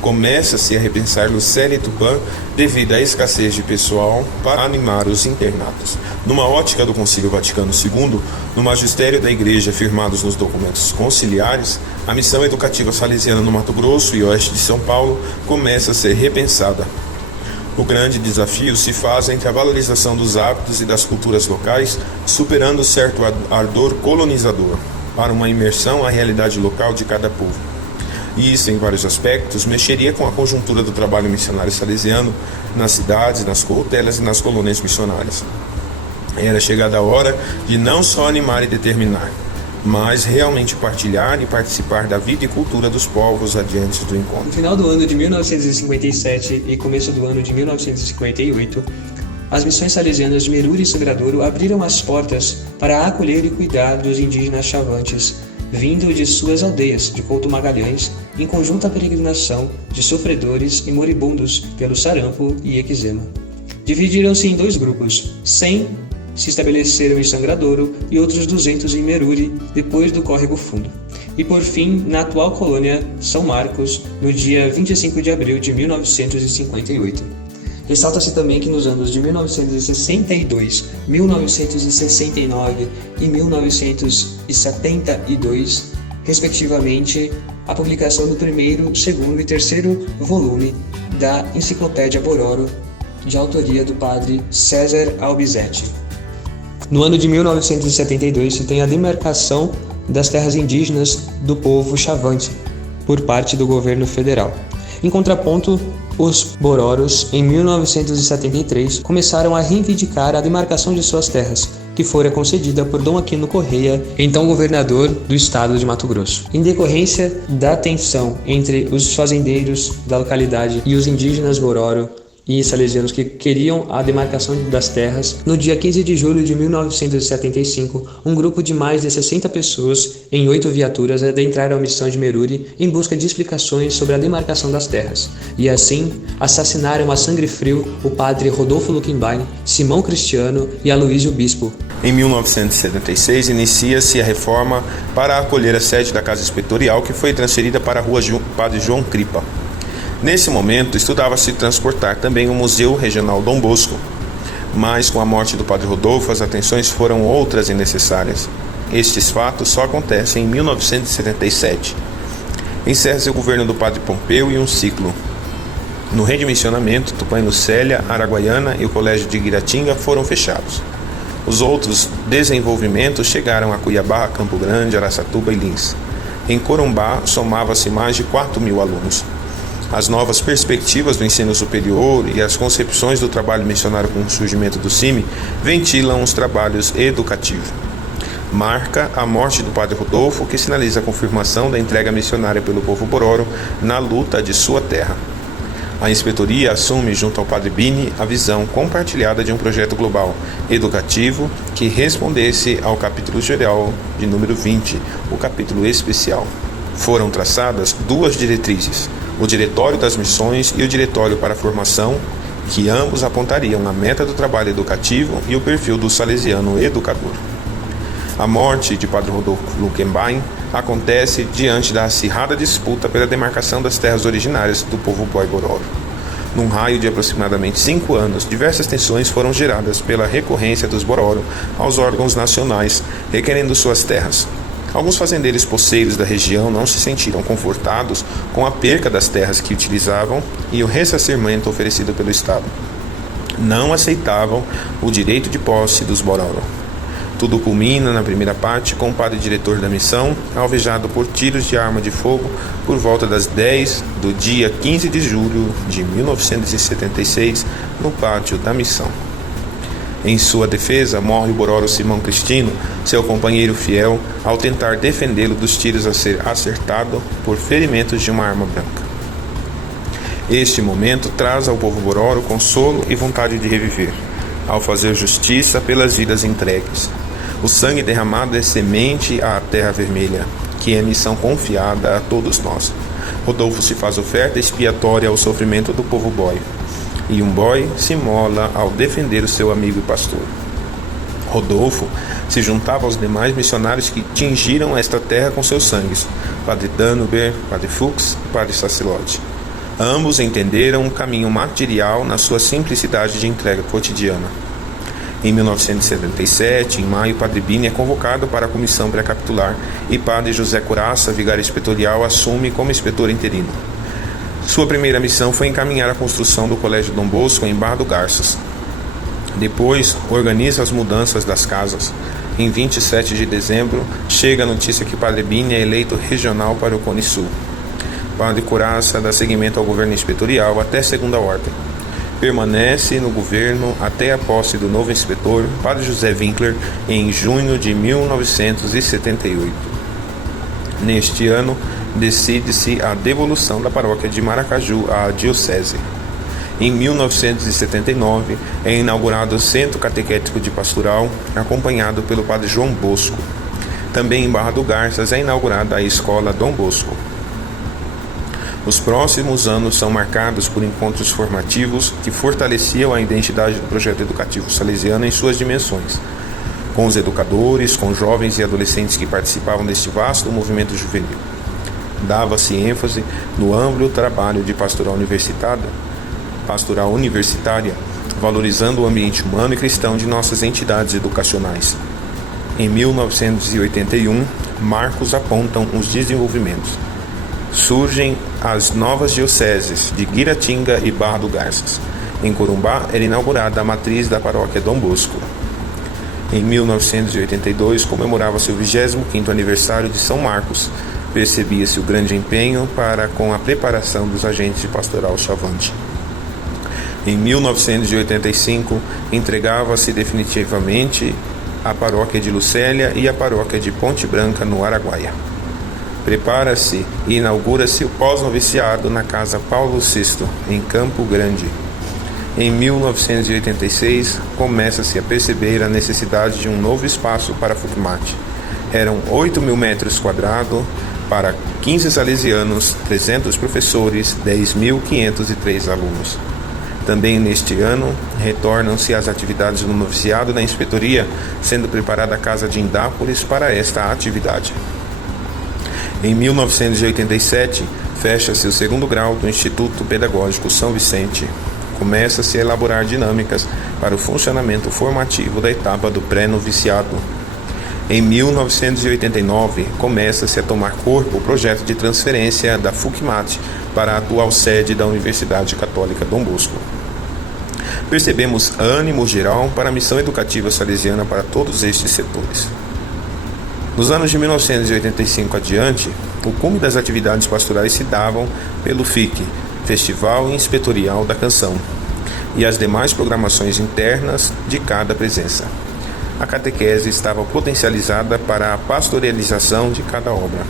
Começa-se a repensar Lucélia e Tupã devido à escassez de pessoal para animar os internatos. Numa ótica do Concílio Vaticano II, no magistério da Igreja firmados nos documentos conciliares, a missão educativa salesiana no Mato Grosso e oeste de São Paulo começa a ser repensada. O grande desafio se faz entre a valorização dos hábitos e das culturas locais, superando certo ardor colonizador, para uma imersão à realidade local de cada povo. E isso, em vários aspectos, mexeria com a conjuntura do trabalho missionário salesiano nas cidades, nas coutelas e nas colônias missionárias. Era chegada a hora de não só animar e determinar, mas realmente partilhar e participar da vida e cultura dos povos adiante do encontro. No final do ano de 1957 e começo do ano de 1958, as missões salesianas de Meruri e Sangradouro abriram as portas para acolher e cuidar dos indígenas chavantes, vindo de suas aldeias de Couto Magalhães, em conjunta peregrinação de sofredores e moribundos pelo sarampo e eczema. Dividiram-se em 2 grupos, 100 se estabeleceram em Sangradouro e outros 200 em Meruri, depois do Córrego Fundo. E por fim, na atual colônia São Marcos, no dia 25 de abril de 1958. Ressalta-se também que nos anos de 1962, 1969 e 1972, respectivamente, a publicação do primeiro, segundo e terceiro volume da Enciclopédia Bororo, de autoria do padre César Albisetti. No ano de 1972 se tem a demarcação das terras indígenas do povo chavante, por parte do governo federal. Em contraponto, os Bororos, em 1973, começaram a reivindicar a demarcação de suas terras, que fora concedida por Dom Aquino Correia, então governador do estado de Mato Grosso. Em decorrência da tensão entre os fazendeiros da localidade e os indígenas Bororo e salesianos que queriam a demarcação das terras, no dia 15 de julho de 1975, um grupo de mais de 60 pessoas, em 8 viaturas, adentraram a missão de Meruri em busca de explicações sobre a demarcação das terras, e assim assassinaram a sangue frio o padre Rodolfo Luckenbein, Simão Cristiano e Aloísio Bispo. Em 1976, inicia-se a reforma para acolher a sede da Casa Inspetorial, que foi transferida para a rua Padre João Cripa. Nesse momento, estudava-se transportar também o Museu Regional Dom Bosco, mas com a morte do padre Rodolfo, as atenções foram outras e necessárias. Estes fatos só acontecem em 1977. Encerra-se o governo do padre Pompeu e um ciclo. No redimensionamento, Tupã e Lucélia, Araguaiana e o Colégio de Guiratinga foram fechados. Os outros desenvolvimentos chegaram a Cuiabá, Campo Grande, Araçatuba e Lins. Em Corumbá, somava-se mais de 4.000 alunos. As novas perspectivas do ensino superior e as concepções do trabalho missionário com o surgimento do CIMI ventilam os trabalhos educativos. Marca a morte do padre Rodolfo, que sinaliza a confirmação da entrega missionária pelo povo Bororo na luta de sua terra. A inspetoria assume, junto ao Padre Bini, a visão compartilhada de um projeto global, educativo, que respondesse ao capítulo geral de número 20, o capítulo especial. Foram traçadas 2 diretrizes, o Diretório das Missões e o Diretório para a Formação, que ambos apontariam a meta do trabalho educativo e o perfil do salesiano educador. A morte de Padre Rodolfo Luckenbein acontece diante da acirrada disputa pela demarcação das terras originárias do povo Boi-Bororo. Num raio de aproximadamente 5 anos, diversas tensões foram geradas pela recorrência dos Bororo aos órgãos nacionais requerendo suas terras. Alguns fazendeiros poceiros da região não se sentiram confortados com a perca das terras que utilizavam e o ressarcimento oferecido pelo Estado. Não aceitavam o direito de posse dos Bororo. Tudo culmina na primeira parte com o padre diretor da missão, alvejado por tiros de arma de fogo por volta das 10 do dia 15 de julho de 1976, no pátio da missão. Em sua defesa, morre o Bororo Simão Cristino, seu companheiro fiel, ao tentar defendê-lo dos tiros a ser acertado por ferimentos de uma arma branca. Este momento traz ao povo Bororo consolo e vontade de reviver, ao fazer justiça pelas vidas entregues. O sangue derramado é semente à terra vermelha, que é missão confiada a todos nós. Rodolfo se faz oferta expiatória ao sofrimento do povo Boi, e um Boi se mola ao defender o seu amigo e pastor. Rodolfo se juntava aos demais missionários que tingiram esta terra com seus sangues, Padre Danuber, Padre Fuchs e Padre Sacelote. Ambos entenderam um caminho material na sua simplicidade de entrega cotidiana. Em 1977, em maio, Padre Bini é convocado para a comissão pré-capitular e Padre José Curaça, vigário inspetorial, assume como inspetor interino. Sua primeira missão foi encaminhar a construção do Colégio Dom Bosco em Barra do Garças. Depois, organiza as mudanças das casas. Em 27 de dezembro, chega a notícia que Padre Bini é eleito regional para o Cone Sul. Padre Curaça dá seguimento ao governo inspetorial até segunda ordem. Permanece no governo até a posse do novo inspetor, Padre José Winkler, em junho de 1978. Neste ano, decide-se a devolução da paróquia de Maracaju à diocese. Em 1979, é inaugurado o Centro Catequético de Pastoral, acompanhado pelo Padre João Bosco. Também em Barra do Garças é inaugurada a Escola Dom Bosco. Os próximos anos são marcados por encontros formativos que fortaleciam a identidade do projeto educativo salesiano em suas dimensões, com os educadores, com jovens e adolescentes que participavam deste vasto movimento juvenil. Dava-se ênfase no amplo trabalho de pastoral universitária, valorizando o ambiente humano e cristão de nossas entidades educacionais. Em 1981, marcos apontam os desenvolvimentos. Surgem as novas dioceses de Guiratinga e Barra do Garças. Em Corumbá era inaugurada a matriz da paróquia Dom Bosco. Em 1982 comemorava-se o 25º aniversário de São Marcos. Percebia-se o grande empenho para com a preparação dos agentes de pastoral Chavante. Em 1985 entregava-se definitivamente a paróquia de Lucélia e a paróquia de Ponte Branca no Araguaia. Prepara-se e inaugura-se o pós-noviciado na Casa Paulo VI, em Campo Grande. Em 1986, começa-se a perceber a necessidade de um novo espaço para a FUCMAT. Eram 8.000 metros quadrados para 15 salesianos, 300 professores, 10.503 alunos. Também neste ano, retornam-se as atividades do noviciado na inspetoria, sendo preparada a Casa de Indápolis para esta atividade. Em 1987, fecha-se o 2º grau do Instituto Pedagógico São Vicente. Começa-se a elaborar dinâmicas para o funcionamento formativo da etapa do pré-noviciado. Em 1989, começa-se a tomar corpo o projeto de transferência da FUCMAT para a atual sede da Universidade Católica Dom Bosco. Percebemos ânimo geral para a missão educativa salesiana para todos estes setores. Nos anos de 1985 adiante, o cume das atividades pastorais se davam pelo FIC, Festival Inspetorial da Canção, e as demais programações internas de cada presença. A catequese estava potencializada para a pastoralização de cada obra.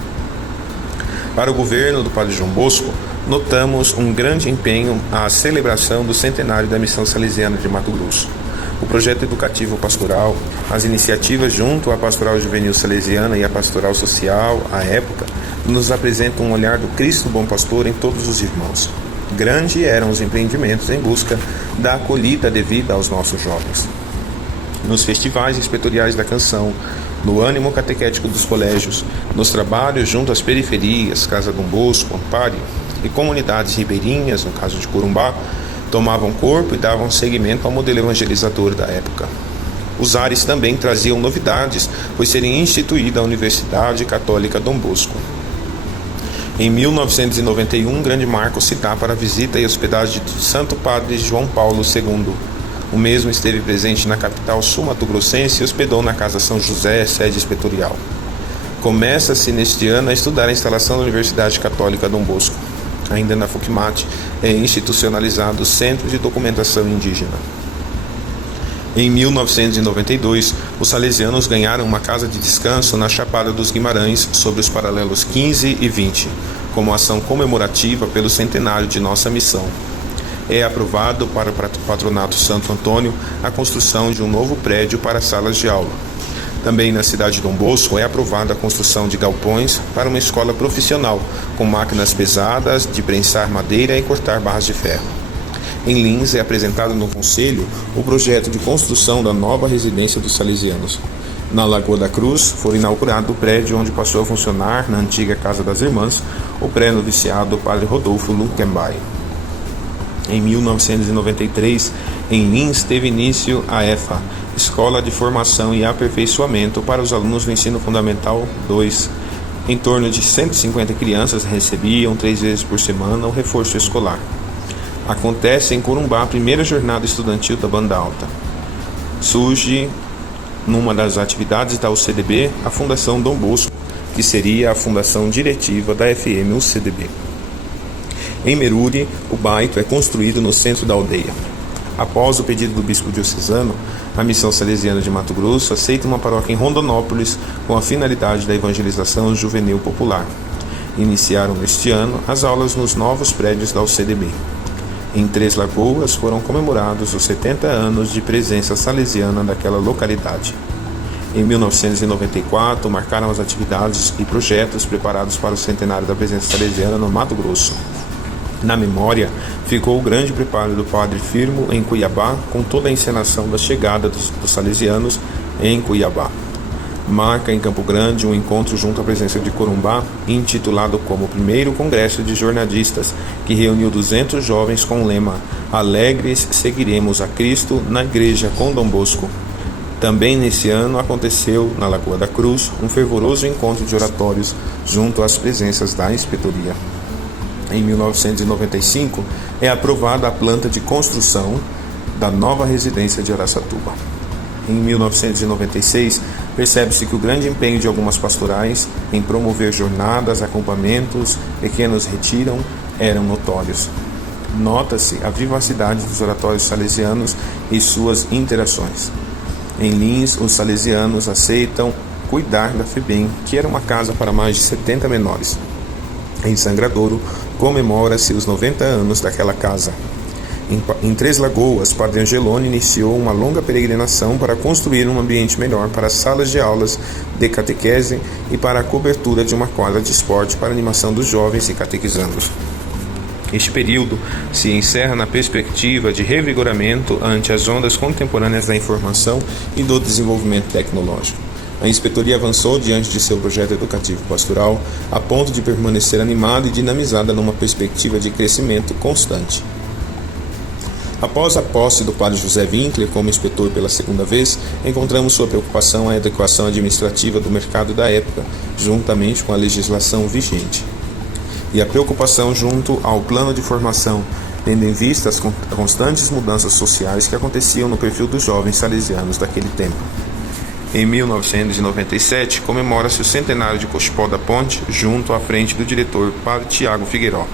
Para o governo do Padre João Bosco, notamos um grande empenho à celebração do centenário da Missão Salesiana de Mato Grosso. O projeto educativo pastoral, as iniciativas junto à Pastoral Juvenil Salesiana e à Pastoral Social, à época, nos apresentam um olhar do Cristo Bom Pastor em todos os irmãos. Grandes eram os empreendimentos em busca da acolhida devida aos nossos jovens. Nos festivais inspetoriais da canção, no ânimo catequético dos colégios, nos trabalhos junto às periferias, Casa Dom Bosco, Amparo e comunidades ribeirinhas, no caso de Corumbá, tomavam corpo e davam seguimento ao modelo evangelizador da época. Os ares também traziam novidades, pois seria instituída a Universidade Católica Dom Bosco. Em 1991, um grande marco se dá para a visita e hospedagem do Santo Padre João Paulo II. O mesmo esteve presente na capital sul-mato-grossense e hospedou na Casa São José, sede inspetorial. Começa-se neste ano a estudar a instalação da Universidade Católica Dom Bosco. Ainda na FUCMAT é institucionalizado o Centro de Documentação Indígena. Em 1992, os salesianos ganharam uma casa de descanso na Chapada dos Guimarães, sobre os paralelos 15 e 20, como ação comemorativa pelo centenário de nossa missão. É aprovado para o Patronato Santo Antônio a construção de um novo prédio para salas de aula. Também na cidade de Dom Bosco é aprovada a construção de galpões para uma escola profissional, com máquinas pesadas de prensar madeira e cortar barras de ferro. Em Lins é apresentado no Conselho o projeto de construção da nova residência dos salesianos. Na Lagoa da Cruz foi inaugurado o prédio onde passou a funcionar, na antiga Casa das Irmãs, o pré-noviciado Padre Rodolfo Luckenbay. Em 1993, em Lins, teve início a EFA, Escola de Formação e Aperfeiçoamento para os alunos do Ensino Fundamental 2. Em torno de 150 crianças recebiam 3 vezes por semana o reforço escolar. Acontece em Corumbá a primeira jornada estudantil da Banda Alta. Surge, numa das atividades da UCDB, a Fundação Dom Bosco, que seria a fundação diretiva da FM UCDB. Em Meruri, o baito é construído no centro da aldeia. Após o pedido do bispo diocesano, a Missão Salesiana de Mato Grosso aceita uma paróquia em Rondonópolis com a finalidade da evangelização juvenil popular. Iniciaram neste ano as aulas nos novos prédios da UCDB. Em Três Lagoas foram comemorados os 70 anos de presença salesiana daquela localidade. Em 1994, marcaram as atividades e projetos preparados para o centenário da presença salesiana no Mato Grosso. Na memória, ficou o grande preparo do Padre Firmo em Cuiabá, com toda a encenação da chegada dos salesianos em Cuiabá. Marca em Campo Grande um encontro junto à presença de Corumbá, intitulado como o primeiro Congresso de Jornalistas, que reuniu 200 jovens com o lema "Alegres seguiremos a Cristo na Igreja com Dom Bosco". Também nesse ano aconteceu, na Lagoa da Cruz, um fervoroso encontro de oratórios junto às presenças da inspetoria. Em 1995, é aprovada a planta de construção da nova residência de Araçatuba. Em 1996, percebe-se que o grande empenho de algumas pastorais em promover jornadas, acampamentos, pequenos retiros eram notórios. Nota-se a vivacidade dos oratórios salesianos e suas interações. Em Lins, os salesianos aceitam cuidar da FEBEM, que era uma casa para mais de 70 menores. Em Sangradouro, comemora-se os 90 anos daquela casa. Em Três Lagoas, Padre Angeloni iniciou uma longa peregrinação para construir um ambiente melhor para salas de aulas de catequese e para a cobertura de uma quadra de esporte para a animação dos jovens e catequizandos. Este período se encerra na perspectiva de revigoramento ante as ondas contemporâneas da informação e do desenvolvimento tecnológico. A inspetoria avançou diante de seu projeto educativo pastoral a ponto de permanecer animada e dinamizada numa perspectiva de crescimento constante. Após a posse do padre José Winkler como inspetor pela segunda vez, encontramos sua preocupação à adequação administrativa do mercado da época, juntamente com a legislação vigente. E a preocupação junto ao plano de formação, tendo em vista as constantes mudanças sociais que aconteciam no perfil dos jovens salesianos daquele tempo. Em 1997, comemora-se o centenário de Cochipó da Ponte, junto à frente do diretor Padre Tiago Figueiró.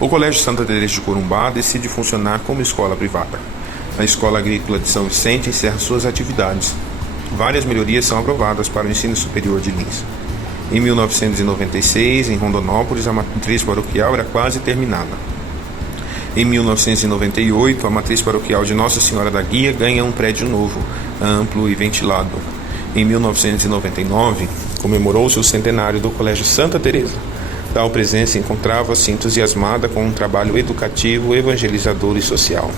O Colégio Santa Teresa de Corumbá decide funcionar como escola privada. A Escola Agrícola de São Vicente encerra suas atividades. Várias melhorias são aprovadas para o ensino superior de Lins. Em 1996, em Rondonópolis, a matriz paroquial era quase terminada. Em 1998, a matriz paroquial de Nossa Senhora da Guia ganha um prédio novo, amplo e ventilado. Em 1999, comemorou-se o centenário do Colégio Santa Teresa. Tal presença encontrava-se entusiasmada com um trabalho educativo, evangelizador e social.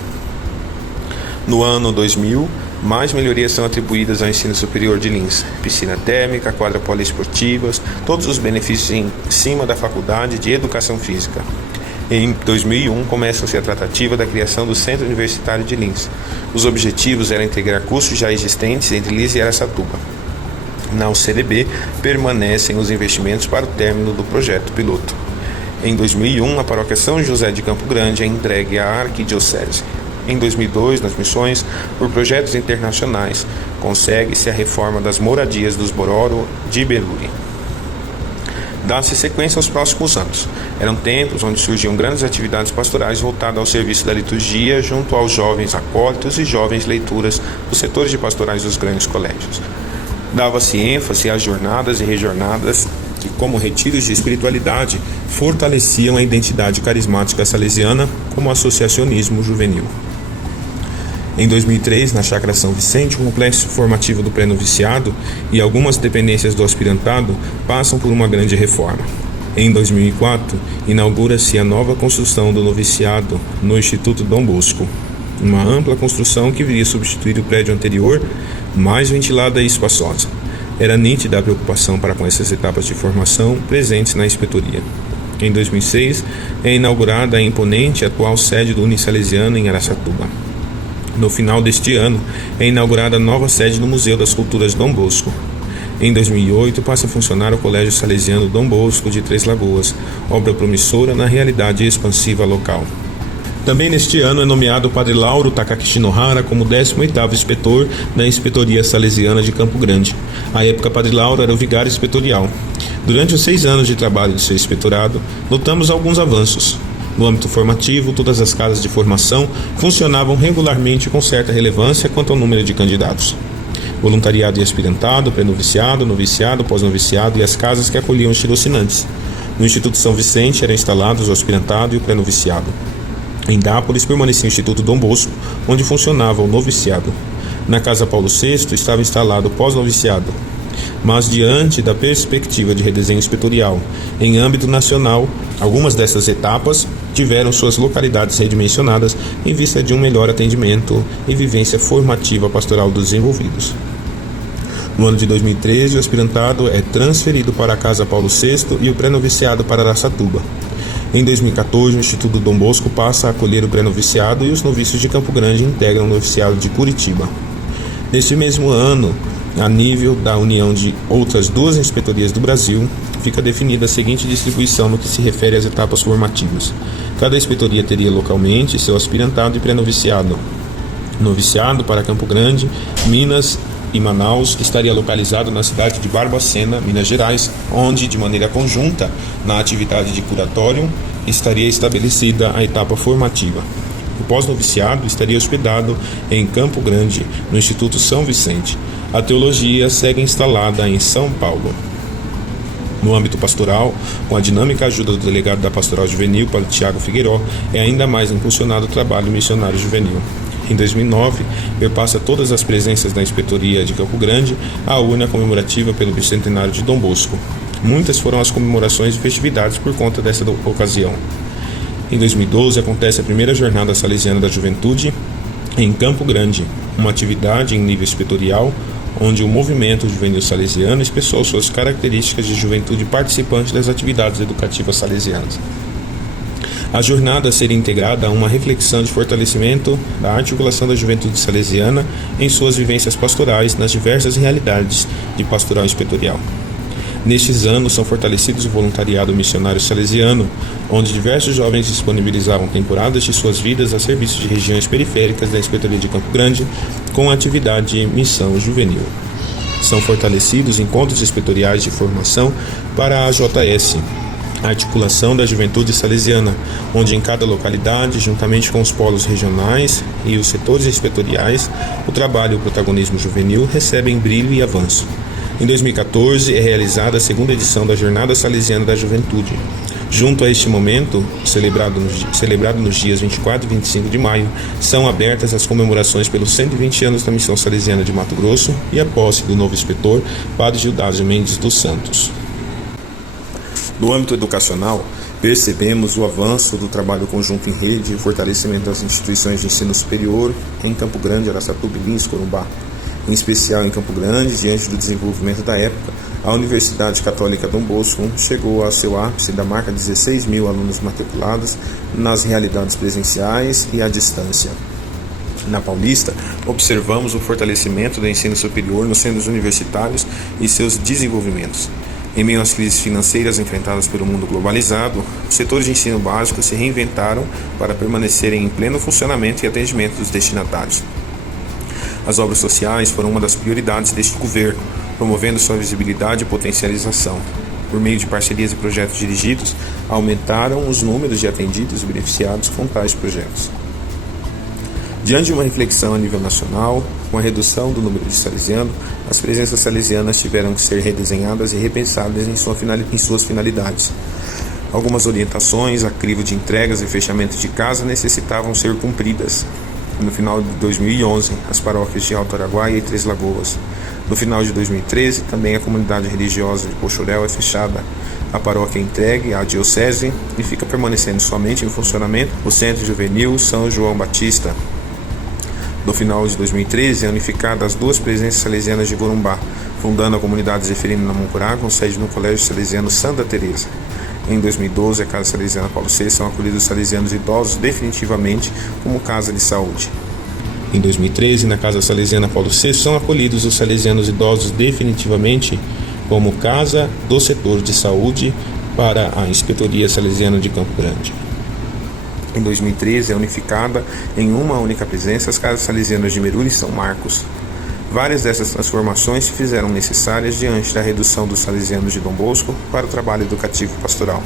No ano 2000, mais melhorias são atribuídas ao ensino superior de Lins. Piscina térmica, quadra poliesportivas, todos os benefícios em cima da Faculdade de Educação Física. Em 2001, começa-se a tratativa da criação do Centro Universitário de Lins. Os objetivos eram integrar cursos já existentes entre Lins e Araçatuba. Na UCDB, permanecem os investimentos para o término do projeto piloto. Em 2001, a paróquia São José de Campo Grande é entregue à Arquidiocese. Em 2002, nas missões, por projetos internacionais, consegue-se a reforma das moradias dos Bororo de Beluri. Dá-se sequência aos próximos anos. Eram tempos onde surgiam grandes atividades pastorais voltadas ao serviço da liturgia junto aos jovens acólitos e jovens leituras dos setores de pastorais dos grandes colégios. Dava-se ênfase às jornadas e rejornadas que, como retiros de espiritualidade, fortaleciam a identidade carismática salesiana como associacionismo juvenil. Em 2003, na Chácara São Vicente, o complexo formativo do pré-noviciado e algumas dependências do aspirantado passam por uma grande reforma. Em 2004, inaugura-se a nova construção do noviciado no Instituto Dom Bosco, uma ampla construção que viria substituir o prédio anterior, mais ventilada e espaçosa. Era nítida a preocupação para com essas etapas de formação presentes na inspetoria. Em 2006, é inaugurada a imponente atual sede do Unisalesiano em Araçatuba. No final deste ano, é inaugurada a nova sede do Museu das Culturas Dom Bosco. Em 2008, passa a funcionar o Colégio Salesiano Dom Bosco de Três Lagoas, obra promissora na realidade expansiva local. Também neste ano é nomeado o Padre Lauro Takakishi Nohara como 18º inspetor da Inspetoria Salesiana de Campo Grande. À época, Padre Lauro era o vigário inspetorial. Durante os 6 anos de trabalho do seu inspetorado, notamos alguns avanços. No âmbito formativo, todas as casas de formação funcionavam regularmente com certa relevância quanto ao número de candidatos. Voluntariado e aspirantado, pré-noviciado, noviciado, pós-noviciado e as casas que acolhiam os tirocinantes. No Instituto São Vicente eram instalados o aspirantado e o pré-noviciado. Em Dápolis permanecia o Instituto Dom Bosco, onde funcionava o noviciado. Na Casa Paulo VI estava instalado o pós-noviciado. Mas diante da perspectiva de redesenho inspetorial em âmbito nacional, algumas dessas etapas tiveram suas localidades redimensionadas em vista de um melhor atendimento e vivência formativa pastoral dos envolvidos. No ano de 2013, o aspirantado é transferido para a Casa Paulo VI e o pré-noviciado para Araçatuba. Em 2014, o Instituto Dom Bosco passa a acolher o pré-noviciado e os noviços de Campo Grande integram o noviciado de Curitiba. Neste mesmo ano, a nível da união de outras 2 inspetorias do Brasil, fica definida a seguinte distribuição no que se refere às etapas formativas. Cada inspetoria teria localmente seu aspirantado e pré-noviciado. Noviciado para Campo Grande, Minas e Manaus estaria localizado na cidade de Barbacena, Minas Gerais, onde, de maneira conjunta, na atividade de curatório, estaria estabelecida a etapa formativa. O pós-noviciado estaria hospedado em Campo Grande, no Instituto São Vicente. A teologia segue instalada em São Paulo. No âmbito pastoral, com a dinâmica ajuda do delegado da Pastoral Juvenil, Padre Tiago Figueiró, é ainda mais impulsionado o trabalho missionário juvenil. Em 2009, perpassa todas as presenças da Inspetoria de Campo Grande a urna comemorativa pelo bicentenário de Dom Bosco. Muitas foram as comemorações e festividades por conta dessa ocasião. Em 2012, acontece a primeira Jornada Salesiana da Juventude em Campo Grande, uma atividade em nível inspetorial, onde o movimento juvenil salesiano expressou suas características de juventude participante das atividades educativas salesianas. A jornada seria integrada a uma reflexão de fortalecimento da articulação da juventude salesiana em suas vivências pastorais nas diversas realidades de pastoral inspetorial. Nestes anos são fortalecidos o voluntariado missionário salesiano, onde diversos jovens disponibilizavam temporadas de suas vidas a serviço de regiões periféricas da Inspetoria de Campo Grande, com a atividade Missão Juvenil. São fortalecidos encontros inspetoriais de formação para a AJS, a articulação da juventude salesiana, onde em cada localidade, juntamente com os polos regionais e os setores inspetoriais, o trabalho e o protagonismo juvenil recebem brilho e avanço. Em 2014 é realizada a segunda edição da Jornada Salesiana da Juventude. Junto a este momento, celebrado nos dias 24 e 25 de maio, são abertas as comemorações pelos 120 anos da Missão Salesiana de Mato Grosso e a posse do novo inspetor, Padre Gildásio Mendes dos Santos. No âmbito educacional, percebemos o avanço do trabalho conjunto em rede e o fortalecimento das instituições de ensino superior em Campo Grande, Araçatuba, Lins, Corumbá. Em especial em Campo Grande, diante do desenvolvimento da época, a Universidade Católica Dom Bosco chegou a seu ápice da marca de 16 mil alunos matriculados nas realidades presenciais e à distância. Na Paulista, observamos o fortalecimento do ensino superior nos centros universitários e seus desenvolvimentos. Em meio às crises financeiras enfrentadas pelo mundo globalizado, os setores de ensino básico se reinventaram para permanecerem em pleno funcionamento e atendimento dos destinatários. As obras sociais foram uma das prioridades deste governo, promovendo sua visibilidade e potencialização. Por meio de parcerias e projetos dirigidos, aumentaram os números de atendidos e beneficiados com tais projetos. Diante de uma reflexão a nível nacional, com a redução do número de salesianos, as presenças salesianas tiveram que ser redesenhadas e repensadas em suas finalidades. Algumas orientações, a crivo de entregas e fechamento de casa necessitavam ser cumpridas. No final de 2011, as paróquias de Alto Araguaia e Três Lagoas. No final de 2013, também a comunidade religiosa de Poxurel é fechada. A paróquia é entregue à diocese e fica permanecendo somente em funcionamento o Centro Juvenil São João Batista. No final de 2013, é unificada as duas presenças salesianas de Corumbá, fundando a comunidade Zeferino Namuncurá, com sede no Colégio Salesiano Santa Teresa. Em 2012, a Casa Salesiana Paulo VI são acolhidos os salesianos idosos definitivamente como casa de saúde. Em 2013, na Casa Salesiana Paulo VI são acolhidos os salesianos idosos definitivamente como casa do setor de saúde para a Inspetoria Salesiana de Campo Grande. Em 2013, é unificada em uma única presença as Casas Salesianas de Meruri e São Marcos. Várias dessas transformações se fizeram necessárias diante da redução dos salesianos de Dom Bosco para o trabalho educativo pastoral.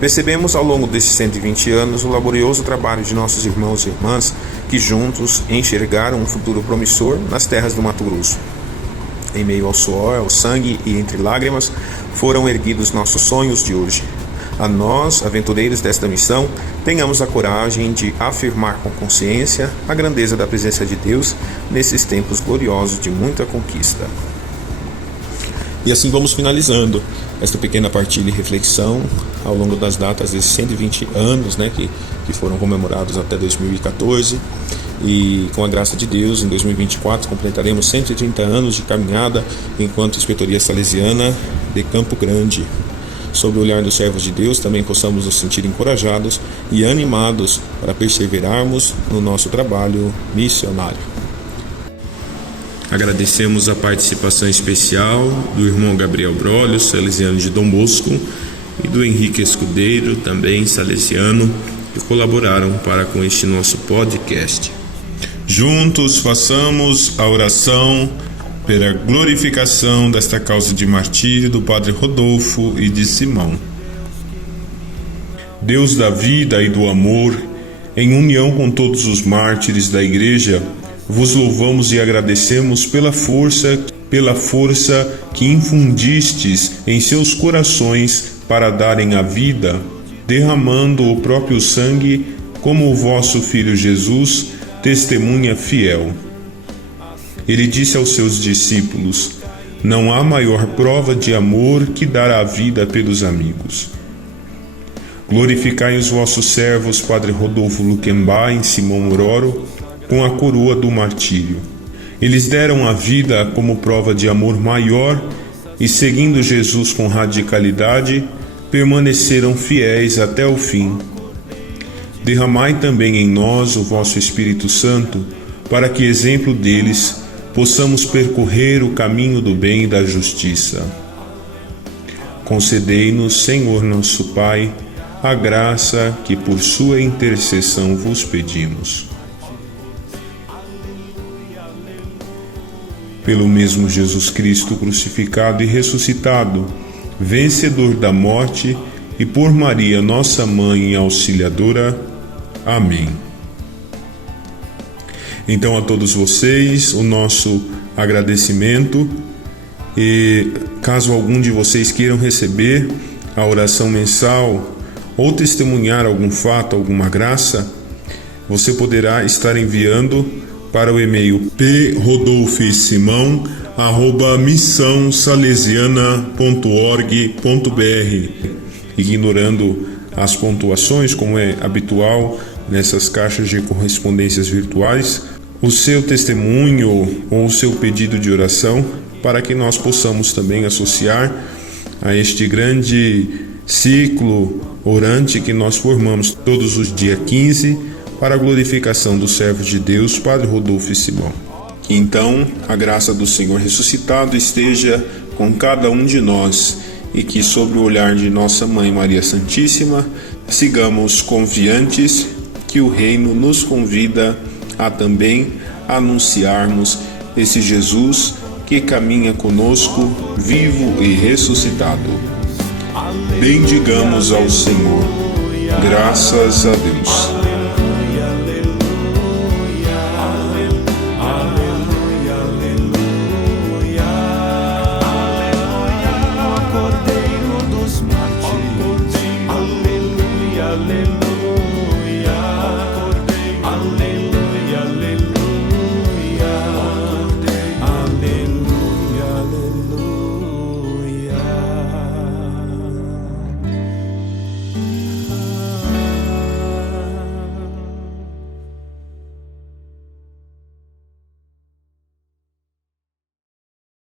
Percebemos ao longo desses 120 anos o laborioso trabalho de nossos irmãos e irmãs que juntos enxergaram um futuro promissor nas terras do Mato Grosso. Em meio ao suor, ao sangue e entre lágrimas, foram erguidos nossos sonhos de hoje. A nós, aventureiros desta missão, tenhamos a coragem de afirmar com consciência a grandeza da presença de Deus nesses tempos gloriosos de muita conquista. E assim vamos finalizando esta pequena partilha e reflexão ao longo das datas desses 120 anos, que foram comemorados até 2014. E com a graça de Deus, em 2024 completaremos 130 anos de caminhada enquanto Inspetoria Salesiana de Campo Grande. Sob o olhar dos servos de Deus, também possamos nos sentir encorajados e animados para perseverarmos no nosso trabalho missionário. Agradecemos a participação especial do irmão Gabriel Brolio, salesiano de Dom Bosco, e do Henrique Escudeiro, também salesiano, que colaboraram para com este nosso podcast. Juntos façamos a oração pela glorificação desta causa de martírio do Padre Rodolfo e de Simão. Deus da vida e do amor, em união com todos os mártires da Igreja, vos louvamos e agradecemos pela força que infundistes em seus corações para darem a vida, derramando o próprio sangue, como o vosso Filho Jesus, testemunha fiel. Ele disse aos seus discípulos: não há maior prova de amor que dar a vida pelos amigos. Glorificai os vossos servos, Padre Rodolfo Luquemba e Simão Mororo, com a coroa do martírio. Eles deram a vida como prova de amor maior e, seguindo Jesus com radicalidade, permaneceram fiéis até o fim. Derramai também em nós o vosso Espírito Santo, para que, exemplo deles, possamos percorrer o caminho do bem e da justiça. Concedei-nos, Senhor nosso Pai, a graça que por sua intercessão vos pedimos. Pelo mesmo Jesus Cristo crucificado e ressuscitado, vencedor da morte, e por Maria, nossa Mãe e Auxiliadora. Amém. Então, a todos vocês, o nosso agradecimento E caso algum de vocês queiram receber a oração mensal ou testemunhar algum fato, alguma graça, você poderá estar enviando para o e-mail prodolfo.missãosalesiana.org.br, ignorando as pontuações, como é habitual nessas caixas de correspondências virtuais, o seu testemunho ou o seu pedido de oração, para que nós possamos também associar a este grande ciclo orante que nós formamos todos os dias 15 para a glorificação do servo de Deus, Padre Rodolfo Simão. Que então a graça do Senhor ressuscitado esteja com cada um de nós e que, sob o olhar de nossa Mãe Maria Santíssima, sigamos confiantes que o Reino nos convida a também anunciarmos esse Jesus que caminha conosco, vivo e ressuscitado. Bendigamos ao Senhor. Graças a Deus.